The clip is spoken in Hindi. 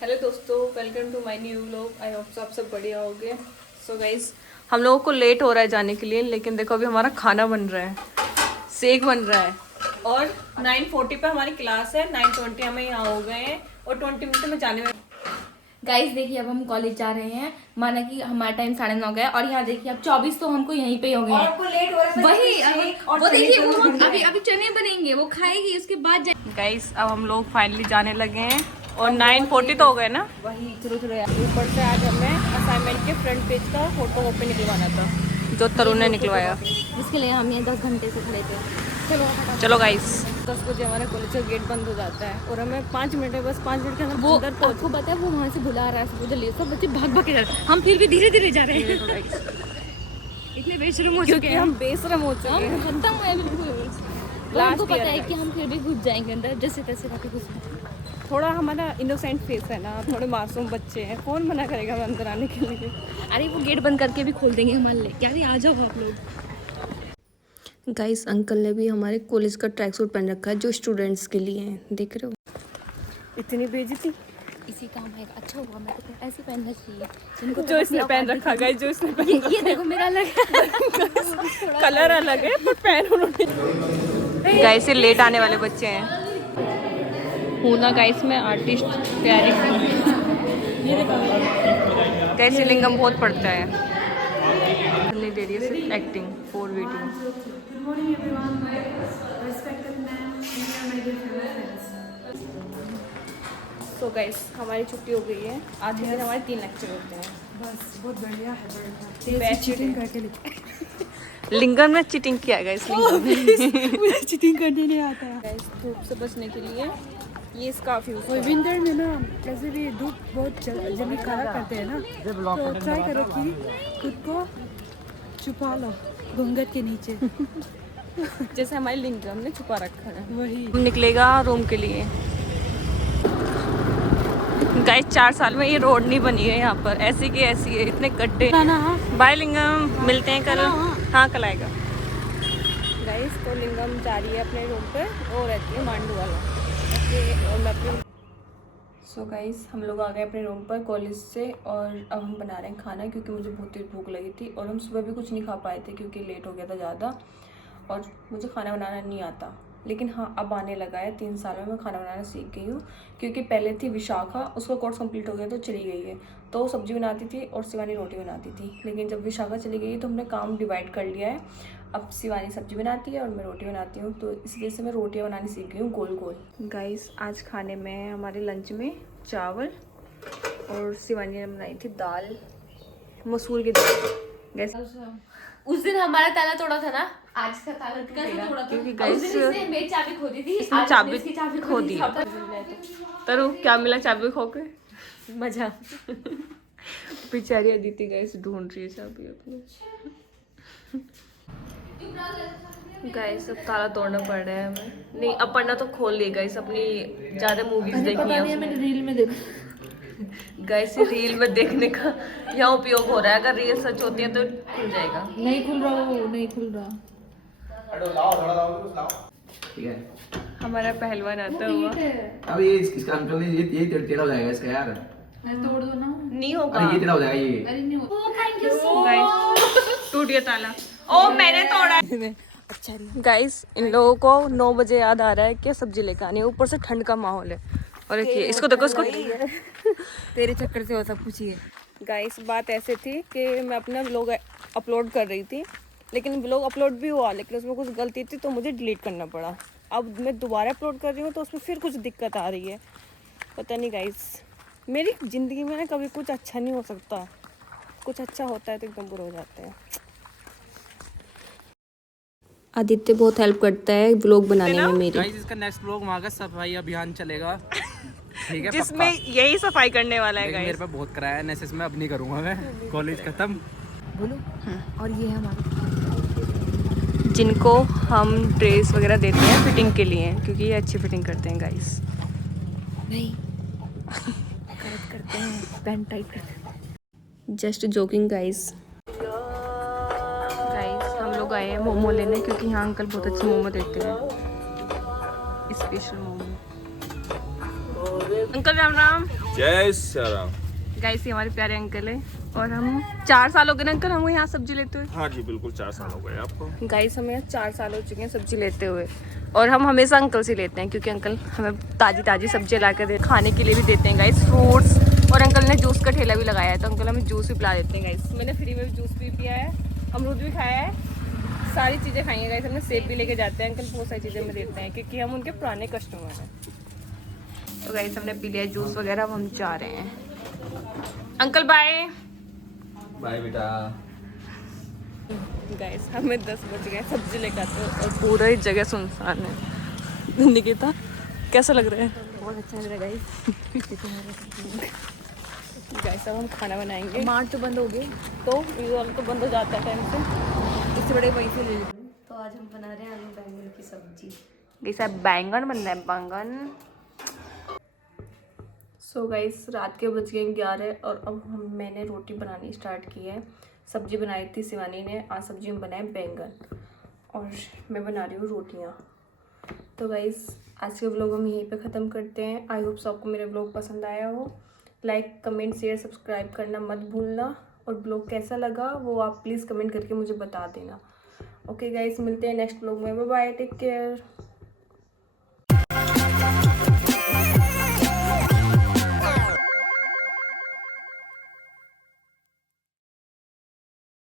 हेलो दोस्तों, welcome to my new vlog. I hope आप सब बढ़िया होगे। सो गाइज, हम लोगों को लेट हो रहा है जाने के लिए, लेकिन देखो अभी हमारा खाना बन रहा है, सेक बन रहा है और 9:40 पे हमारी क्लास है। 9:20 हमें यहाँ हो गए हैं और 20 मिनट में जाने में। गाइस देखिए, अब हम कॉलेज जा रहे हैं। माना कि हमारा टाइम 9:30 गया और यहाँ देखिए अब 24 तो हमको यहीं पे हो गए हैं। आपको लेट हो रहा है वही वो देखिए, वो अभी चने बनेंगे, वो खाएगी, उसके बाद गाइस अब हम लोग फाइनली जाने लगे हैं और 9:40 तो हो गए ना। वही चलो चलो ऊपर से आज हमें असाइनमेंट के फ्रंट पेज का फोटो कॉपी निकलवाना था, जो तरुण ने निकलवाया। उसके लिए हम ये 10 घंटे से खड़े थे। चलो गाइस, 10 बजे हमारे कॉलेज का गेट बंद हो जाता है और हमें 5 मिनट है, बस 5 मिनट के अंदर वो अंदर पहुंच। आपको पता है, वो वहाँ से बुला रहा है सब जल्दी, सब बच्चे भाग भाग के जा रहे हैं। हम फिर भी धीरे धीरे जा रहे हैं। इतने बेशर्म हो चुके हैं, हम बेशरम हो चुके हैं। हम खत्म है बिल्कुल। हमको पता है कि हम फिर भी घुस जाएंगे अंदर, जैसे तैसे काफी घुस। थोड़ा हमारा इनोसेंट फेस है ना, थोड़े मासूम बच्चे हैं, कौन मना करेगा हमें अंदर आने के लिए। अरे वो गेट बंद करके भी खोल देंगे हमारे लिए। क्या आ जाओ आप लोग। गाइस, अंकल ने भी हमारे कॉलेज का ट्रैक सूट पहन रखा है, जो स्टूडेंट्स के लिए है। देख रहे हो इतनी बेइज्जती इसी काम है। अच्छा हुआ, मैं तो ऐसे पहनना चाहिए जो इसने पहन रखा है, जो इसने ये देखो मेरा अलग कलर अलग है पर पहन उन्होंने। गाइस, ये लेट आने वाले बच्चे हैं। हूना गाइस में आर्टिस्ट तैयारी कैसे लिंगम बहुत पड़ता है। नहीं दे रही है, सिर्फ एक्टिंग फॉर वेटिंग। तो गाइस, हमारी छुट्टी हो गई है। आज के दिन हमारे 3 लेक्चर होते हैं। बस बहुत बढ़िया है। चीटिंग करके लिखा। लिंगम ने चीटिंग किया गाइस। मुझे चीटिंग करने नहीं आता है। गाइस, धूप से बचने के लिए ये स्कार्फ यूज और विंटर में ना जैसे भी धूप बहुत जल्दी काला करते हैं ना, तो ट्राई करो कि खुद को छुपा लो घूंघट के नीचे। जैसे हमारी लिंगम ने छुपा रखा है। वही हम निकलेगा रूम के लिए। गाइस, 4 साल में ये रोड नहीं बनी है यहाँ पर, ऐसी की ऐसी है, इतने गड्ढे। बाय लिंगम, मिलते हैं कल। हाँ, कल आएगा। गाइस, तो लिंगम जा रही है अपने रूम पे, वो रहती है मांडू वाला। और मैं अपने सो गाइस, हम लोग आ गए अपने रूम पर कॉलेज से और अब हम बना रहे हैं खाना, क्योंकि मुझे बहुत तेज भूख लगी थी और हम सुबह भी कुछ नहीं खा पाए थे क्योंकि लेट हो गया था ज़्यादा और मुझे खाना बनाना नहीं आता। लेकिन हाँ, अब आने लगा है। 3 साल में मैं खाना बनाना सीख गई हूँ, क्योंकि पहले थी विशाखा, उसका कोर्स कंप्लीट हो गया तो चली गई है, तो वो सब्जी बनाती थी और शिवानी रोटी बनाती थी। लेकिन जब विशाखा चली गई तो हमने काम डिवाइड कर लिया है। अब शिवानी सब्जी बनाती है और मैं रोटी बनाती हूँ, तो इस वजह से मैं रोटियाँ बनानी सीख गई हूँ गोल गोल। गाइस, आज खाने में हमारे लंच में चावल और शिवानी ने बनाई थी दाल, मसूर की दाल। गैस, उस दिन हमारा ताला तोड़ा था ना, आज का ताला कैसे तोड़ा था? क्योंकि उस दिन इसने मेरी चाबी खो दी थी, इसने आज चाबी इसकी चाबी खो दी। तरु, क्या मिला चाबी खो के? मजा। बेचारी अदिति गाइस ढूंढ रही है चाबी अपनी। गाइस, अब ताला तोड़ना पड़ रहा है हमें। नहीं, अब पढ़ना तो खोल लिया गाइस, अपनी ज्यादा मूवीज देखी है। मैंने रील में देखा। गाइस, रील में देखने का यहाँ उपयोग हो रहा है। अगर रील सच होती है तो खुल जाएगा। नहीं खुल रहा, वो नहीं खुल रहा। ठीक है। हमारा पहलवान आता हुआ। अब ये इसका अंकल ये टेढ़ा हो जाएगा इसका यार। तोड़ दो ना। नहीं होगा। अरे ये टेढ़ा हो जाएगा ये। अरे नहीं हो। थैंक यू सो गाइस, टूट गया ताला। ओ, मैंने तोड़ा है। अच्छा गाइस, इन लोगों को 9 बजे याद आ रहा है कि सब्जी लेकर आनी है। ऊपर से ठंड का माहौल है और देखिए इसको देखो, इसको। तेरे चक्कर से हो सब कुछ ही है। गाइस, बात ऐसे थी कि मैं अपना व्लॉग अपलोड कर रही थी, लेकिन व्लॉग अपलोड भी हुआ, लेकिन उसमें कुछ गलती थी तो मुझे डिलीट करना पड़ा। अब मैं दोबारा अपलोड कर रही हूँ तो उसमें फिर कुछ दिक्कत आ रही है। पता नहीं गाइस, मेरी ज़िंदगी में ना कभी कुछ अच्छा नहीं हो सकता, कुछ अच्छा होता है तो एकदम बुरा हो जाता है। आदित्य बहुत हेल्प करता है ब्लॉग बनाने में मेरी। गाइस, इसका नेक्स्ट व्लॉग वहाँ का सफाई अभियान चलेगा। ठीक है, जिसमें यही सफाई करने वाला है लेकिन गाइस। मेरे पे बहुत कराया है नेसेस में, अब नहीं करूँगा मैं। कॉलेज खत्म। बोलो। और ये है हमारे जिनको हम ड्रेस वगैरह देते हैं फिटिंग के लिए, क्योंकि ये अच्छी फिटिंग करते हैं गाइस। नहीं करते हैं, पैंट टाइट करते हैं। Just joking guys. गाइस, हम लोग आए हैं मोमो लेने, क्योंकि यहाँ अंकल बहुत अच्छे मोमो देते हैं, स्पेशल मोमो। अंकल राम राम। जय श्री राम। गाइस ये हमारे प्यारे अंकल है और हम 4 साल हो गए ना अंकल हमको यहाँ सब्जी लेते हुए। हाँ जी बिल्कुल 4 साल हो गए आपको। गाइस हमें 4 साल हो चुके हैं सब्जी लेते हुए और हम हमेशा अंकल से लेते हैं क्योंकि अंकल हमें ताज़ी ताज़ी सब्जी ला कर खाने के लिए भी देते हैं गाइस, फ्रूट्स। और अंकल ने जूस का ठेला भी लगाया है तो अंकल हमें जूस भी पिला देते हैं गाइस। मैंने फ्री में भी जूस भी पिया है, अमरूद भी खाया है, सारी चीज़ें खाई हैं गाइस। हमने सेब भी लेके जाते हैं अंकल, बहुत सारी चीज़ें हमें देते हैं क्योंकि हम उनके पुराने कस्टमर हैं। तो गाइस हमने पी लिया जूस वगैरह, अब हम जा रहे हैं। अंकल बाय बाय बेटा। गाइस हमें 10 बज गए सब्जी लेकर आते हो और पूरा ही जगह सुनसान है। निकिता कैसा लग रहा है? बहुत अच्छा लग रहा है गाइस। गाइस अब हम खाना बनाएंगे। मार्ट तो बंद हो गए, तो ये वाला तो बंद हो जाता है टाइम से, इससे बड़े वहीं से ले लेते। तो आज हम बना रहे हैं आलू बैंगन की सब्जी। गाइस बैंगन बन रहा है, बैंगन। सो गाइस रात के बज गए 11 और अब मैंने रोटी बनानी स्टार्ट की है। सब्जी बनाई थी शिवानी ने, आज सब्जी में बनाए बैंगन और मैं बना रही हूँ रोटियाँ। तो गाइस आज के व्लॉग हम यहीं पे ख़त्म करते हैं। आई होप सबको मेरा व्लॉग पसंद आया हो। लाइक कमेंट शेयर सब्सक्राइब करना मत भूलना और व्लॉग कैसा लगा वो आप प्लीज़ कमेंट करके मुझे बता देना। ओके गाइस मिलते हैं नेक्स्ट व्लॉग में। Bye bye, take care.